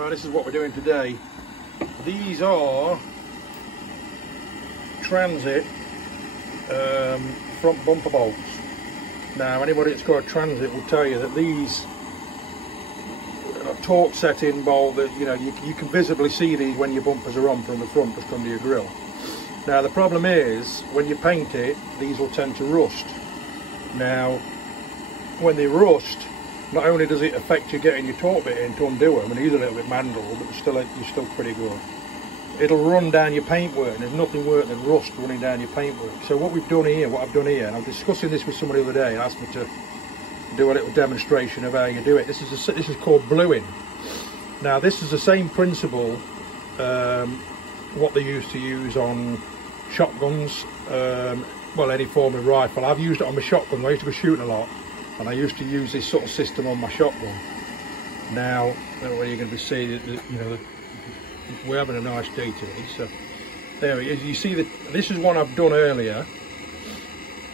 Right, this is what we're doing today. These are Transit front bumper bolts. Now anybody that's got a Transit will tell you that these torque setting bolt, that you can visibly see these when your bumpers are on from the front, just under your grille. Now the problem is, when you paint it, these will tend to rust. Now when they rust, not only does it affect you getting your torque bit in to undo them, and these are a little bit mandrel, but you're still pretty good. It'll run down your paintwork, and there's nothing worse than rust running down your paintwork. So what I've done here, and I was discussing this with somebody the other day, asked me to do a little demonstration of how you do it. This is called bluing. Now this is the same principle what they used to use on shotguns, well, any form of rifle. I've used it on my shotgun. I used to go shooting a lot, and I used to use this sort of system on my shotgun. Now, where you're going to see that, we're having a nice day today. So there it is. You see that this is one I've done earlier,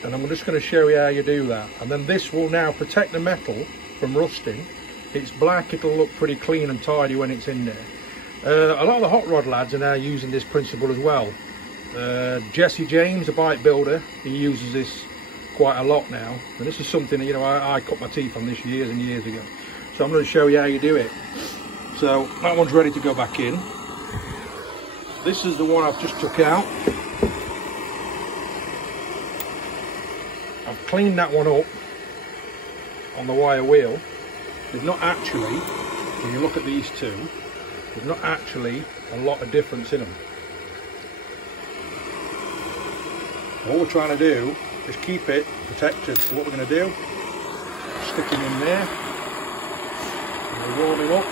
and I'm just going to show you how you do that. And then this will now protect the metal from rusting. It's black, it'll look pretty clean and tidy when it's in there. A lot of the hot rod lads are now using this principle as well. Jesse James, a bike builder, he uses this quite a lot now, and this is something that I cut my teeth on this years and years ago. So I'm going to show you how you do it. So that one's ready to go back in. This is the one I've just took out. I've cleaned that one up on the wire wheel. There's not actually, when you look at these two, there's not actually a lot of difference in them. All we're trying to do is keep it protected. So what we're going to do, stick him in there, and we'll warm him up.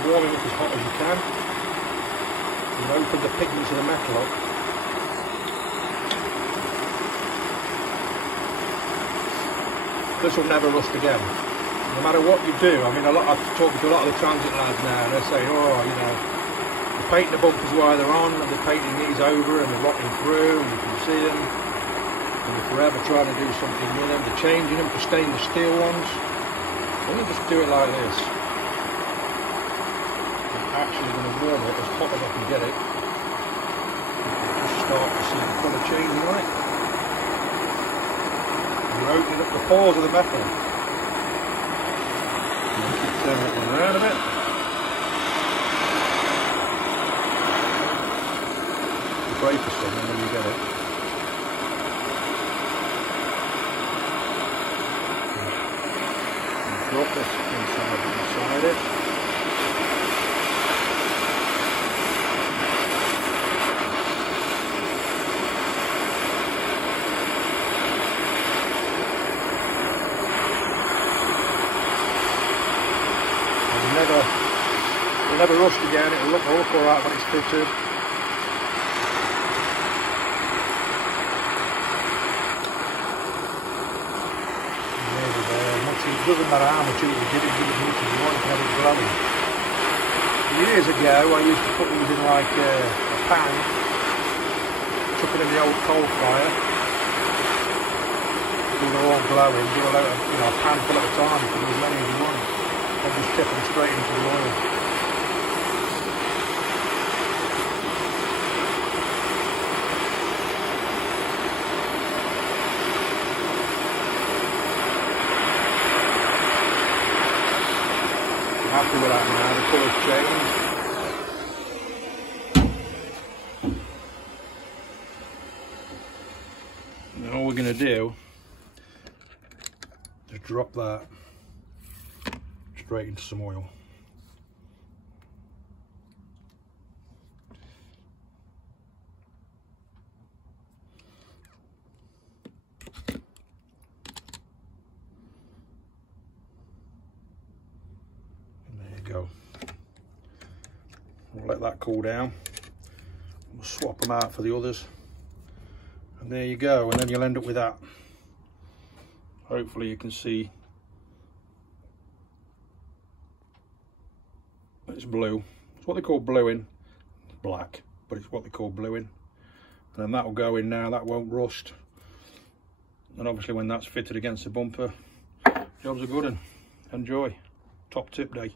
Warm him up as hot as you can, and open the pigments of the metal up. This will never rust again, no matter what you do. I mean, I've talked to a lot of the Transit lads now, and they're saying, they're painting the bumpers while they're on, and they're painting these over, and they're rotting through, and you can see them, and they're forever trying to do something with them. They're changing them for stainless steel ones. Let me just do it like this. Actually going to warm it as hot as I can get it. Just start to see the colour changing on it. And you're opening up the pores of the metal. And you keep turning it around a bit. Pray for some and then you get it. And drop this inside it. It'll never rust again. It'll look alright when it's fitted. It doesn't matter how much you give it as much as you want to have it glowing. Years ago I used to put these in like a pan, chuck it in the old coal fryer, so they're all glowing, do a pan full at a time, you can do as many as you want, and just tip them straight into the oil. Happy with that now, the colour's changed. Now all we're going to do is drop that straight into some oil. Go. We'll let that cool down. We'll swap them out for the others, and there you go. And then you'll end up with that. Hopefully you can see it's blue. It's what they call bluing. It's black, but it's what they call bluing. And then that will go in now. That won't rust. and obviously when that's fitted against the bumper, job's a good one. Enjoy. Top tip day.